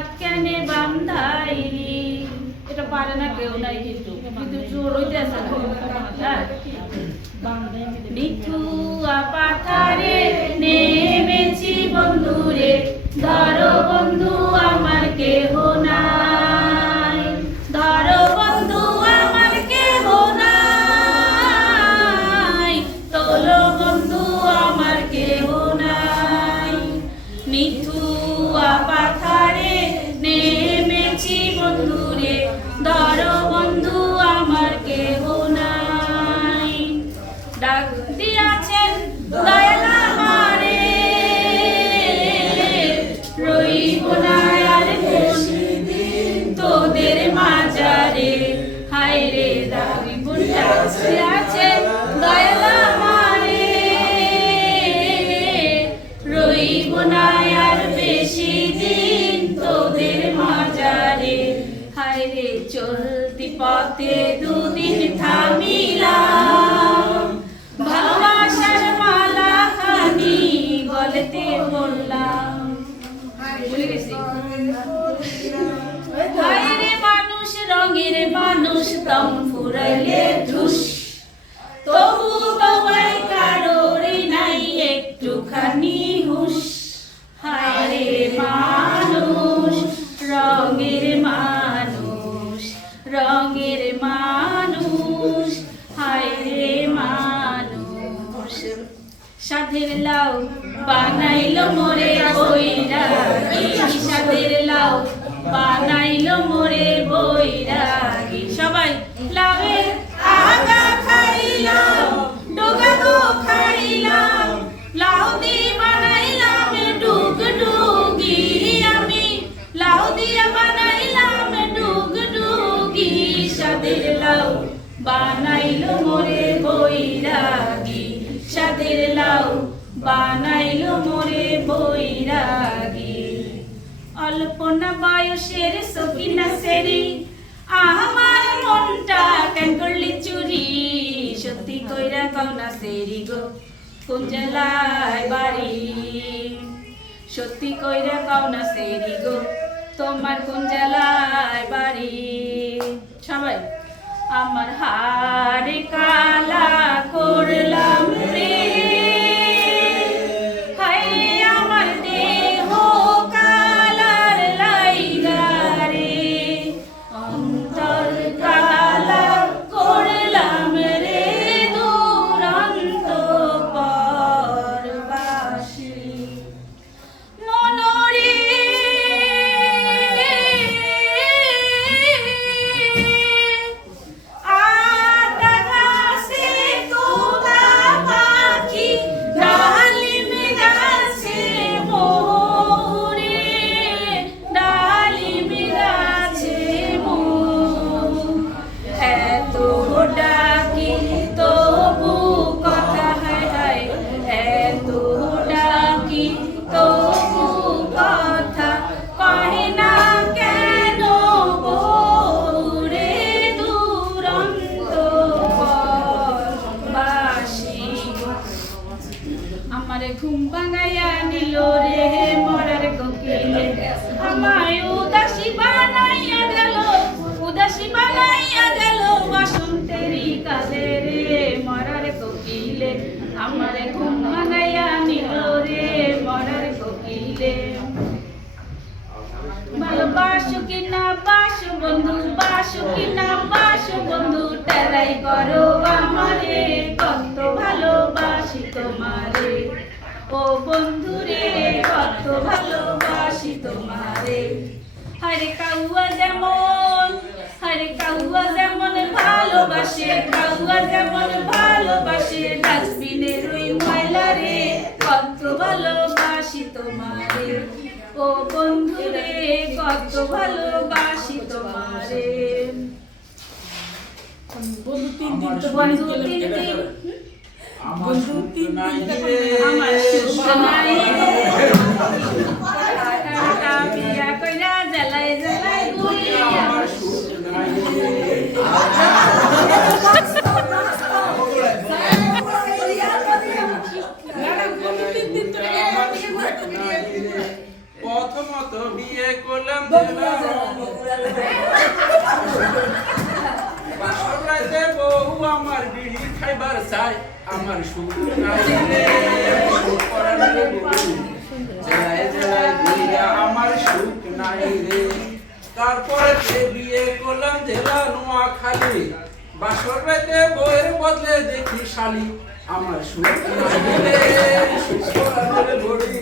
হাত কেনে বান্ধাইলি। এটা পারে না কেউ নাই, কিন্তু কিন্তু জোর হইতে আছে। নিঠুয়া পাথারে নেমেছি বন্ধুরে, ধরো বন্ধু আমার কেহ নাই, ধরো বন্ধু আমার কেহ নাই, তোলো বন্ধু আমার কেহ নাই। নিঠুয়া পাথারে নেমেছি বন্ধুরে, ধরো বন্ধু আমার কেহ নাই। ডাক দিয়াছেন দয়াল আমারে, রইব না আর বেশিদিন তোদের মাঝারে। হায় রে রইব না, দিয়াছেন দয়াল আমারে, রইব না আর বেশিদিন তোদের মাঝারে। হায় রে চলতি পথে দুদিন থামিলাম, ভালোবাসার মালা খানি গলেতে পড়লাম। ভুলে গেছি। হায় রে মানুষ রঙের মানুষ, দম ফুরাইলে ঠুস, তবু তোমায় কারোর নাই একটুখানি হুশ। হায় রে মানুষ রঙের মানুষ, রঙের মানুষ, হায় রে মানুষ। সাধের লাউ বানাইলো মোরে বৈরাগী, সাধের লাউ বানাইলো মোরে বৈরাগী। সবাই লাউয়ের আগা খাইলাম, ডোগা তো খাইলাম, লাউ দিয়ে বানাইলাম ডুগডুগি। আমি লাউ দিয়ে বানাইলাম ডুগডুগি, সাধের লাউ বানাইলো মোরে বৈরাগী, সাধের লাউ বানাইলো মোরে বৈরাগী। অল্পনা বয়সের সকিনা সেরি, আমার মনটা কেন করলি চুরি। সত্যি কইরা কওনা সেরি গো কোন জেলায় বাড়ি, সত্যি কইরা কওনা সেরি গো তোমার কোন জেলায় বাড়ি। সবাই আমার হারে কালা করলাম রে, হায় আমার দেহ কালার লাইগা রে, অন্তর কালা করলাম রে দুরন্ত পরবাসী। মনরে ঘুম ভাঙাইয়া নিল রে মরার কোকিলে, আমায় উদাসী বানাইয়া গেল, উদাসী বানাইয়া গেল বসন্তেরই কালে রে মরার কোকিলে। আমার ঘুম ভাঙাইয়া নিল রে মরার কোকিলে। ভালোবাসো কিনা বাসো বন্ধু, বাসো কিনা বাসো বন্ধু, টেরাই করো আমারে, কত ভালোবাসি তোমারে। ও বন্ধুরে কত ভালোবাসি তোমারে। হরে কাউয়া যেমন, হরে কাউয়া যেমন ভালোবাসে, কাউয়া যেমন ভালোবাসে ডাস্টবিনের ওই ময়লা রে, কত ভালোবাসি তোমারে। ও বন্ধুরে কত ভালোবাসি তোমারে। বন্ধু তিন দিন তো বন্ধু তিন দিন, বন্ধু তিন দিন আমার সুখ নাই, বিয়া কইরা জ্বালায় জ্বালায় ঘুরি আমার সুখ নাই। প্রথমত বিয়ে করলাম জেলা বাসর রাতে বউ আমার বিড়ি খাইবার চাই আমার সুখ নাই রে সুখ পরাণের বউ জেলায় জেলায় ঘুরিয়া আমার সুখ নাই রে তারপরে বিয়ে করলাম জেলা নোয়াখালী বাসর রাতে বউয়ের বদলে দেখি শালি আমার সুখ নাই রে সুখ পরাণের বড়ি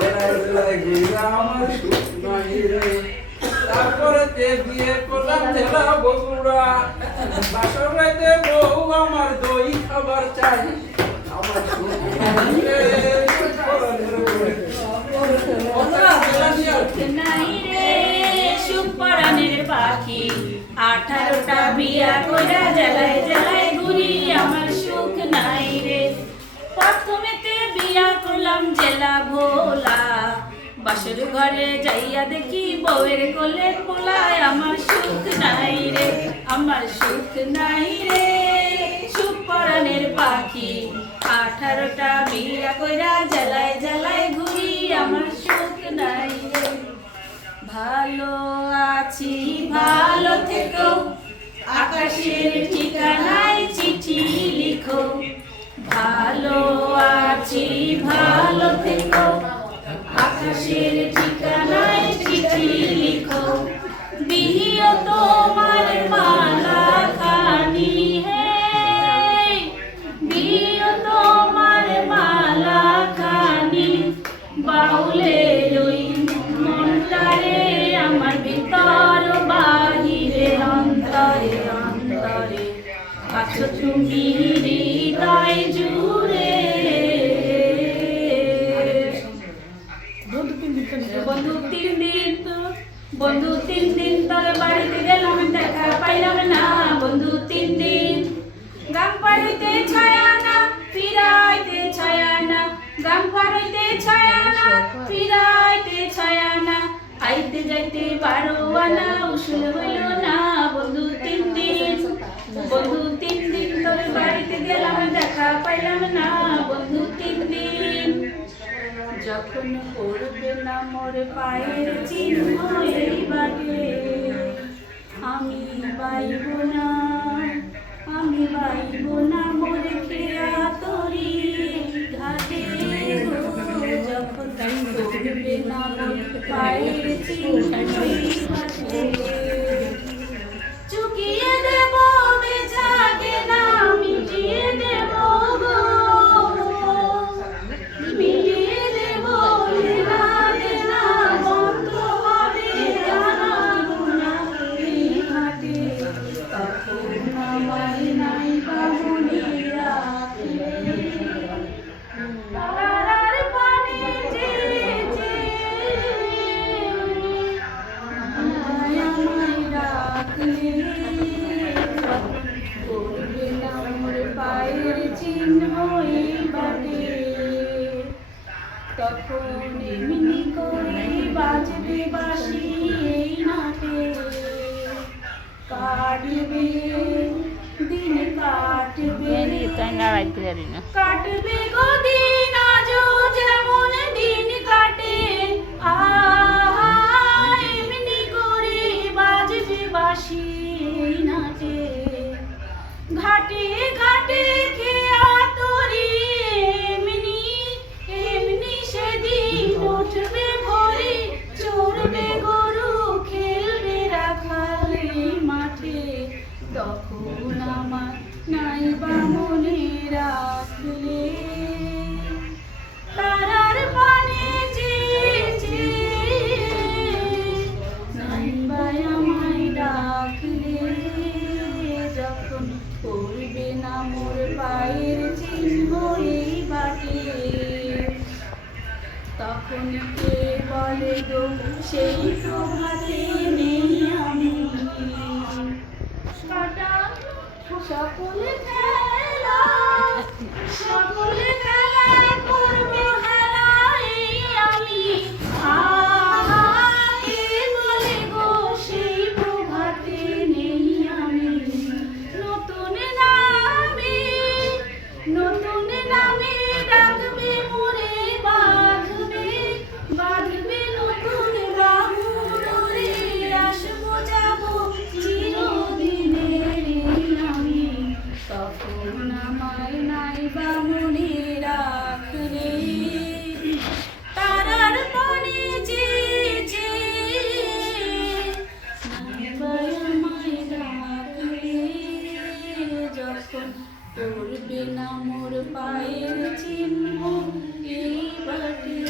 জেলায় জেলায় ঘুরিয়া আমার সুখ নাই রে তারপরে বিয়ে করলাম জেলা বগুড়া বাসর রাতে বউ আমার দই খাবার চাই আমার সুখ নাই রে সুখ পরাণের বড়ি নাই রে সুখ পরাণের পাখি 18টা বিয়া কইরা জেলায় জেলায় ঘুরি আমার সুখ নাই রে প্রথমেতে বিয়া করলাম জেলা ভোলা বাসর ঘরে যাইয়া দেখি বউয়ের কোলে পোলায় আমার সুখ নাই রে আমার সুখ নাই রে সুখ পরাণের পাখি 18টা বিয়া কইরা জেলায় জেলায় ঘুরি আমার সুখ নাই রে ভালো আছি ভালো থেকো আকাশের ঠিকানায় চিঠি লিখো ভালো আছি ভালো থেকো আকাশের ঠিকানায় চিঠি লিখো দিও তোমার মালা খানি হে দিও তোমার মালা খানি বাউলে ওই মনটারে আমার ভিতর বাহিরে অন্তরে অন্তরে আছো তুমি হৃদয় জুড়ে বন্ধু তিন দিন তোর বাড়িতে গেলাম দেখা পাইলাম না বন্ধু 3 দিন গাম পাড়িতে ছায়া না ফিরাইতে ছায়া না গাম পাড়িতে ছায়া না ফিরাইতে ছায়া না আইতে যাইতে 12 আনা উসুল হইল না বন্ধু 3 দিন তোর বাড়িতে গেলাম দেখা পাইলাম না বন্ধু 3 দিন যখন পড়বে না মোর পায়ের চিহ্ন এই বাটে আমি বাইব না মোর খেয়া তরি ঘাটে যখন পড়বে না মোর পায়ের চিহ্ন এই বাটে চুকিয়ে দেব বেজাকে না মিটিয়ে দেব গো মিটিয়ে দেব লেনা দেনা বন্ধ হবে জানা গুনা এই ঘাটে তখন আমায় নাই বামুনি রাখলে তারার পানে যে আমায় রাখলে পড়বে না মোর পায়ের চিহ্ন এই বাটে তখন এমনি করে বাজবে বাঁশি এই নাটে কাটবে দিন কাটবে কাটবে গো দিন আজও যেমন দিন কাটে এমনি করে বাজবে বাঁশি এই নাটে ঘাটে ঘাটে খেয়া তরি এমনি সেদিন উঠবে ভোরে চড়বে গরু খেলবে রাখাল এই মাঠে তখন আমার নাই বা মনে রাখলে তারার পানে যে নাই বা আমায় ডাকলে যখন পড়বে না মোর পায়ের চিহ্ন এই বাটে তখন কে বলে গো সেই প্রভাতে নেই আমি কাটা সকলে খেলা করবো হেলা এই আমি কে বলে গো সেই প্রভাতে নেই আমি নতুন নামে ডাকবে মোরে বাঁধবে নতুন বাহু মোর পায়ের চিহ্ন এই বাটে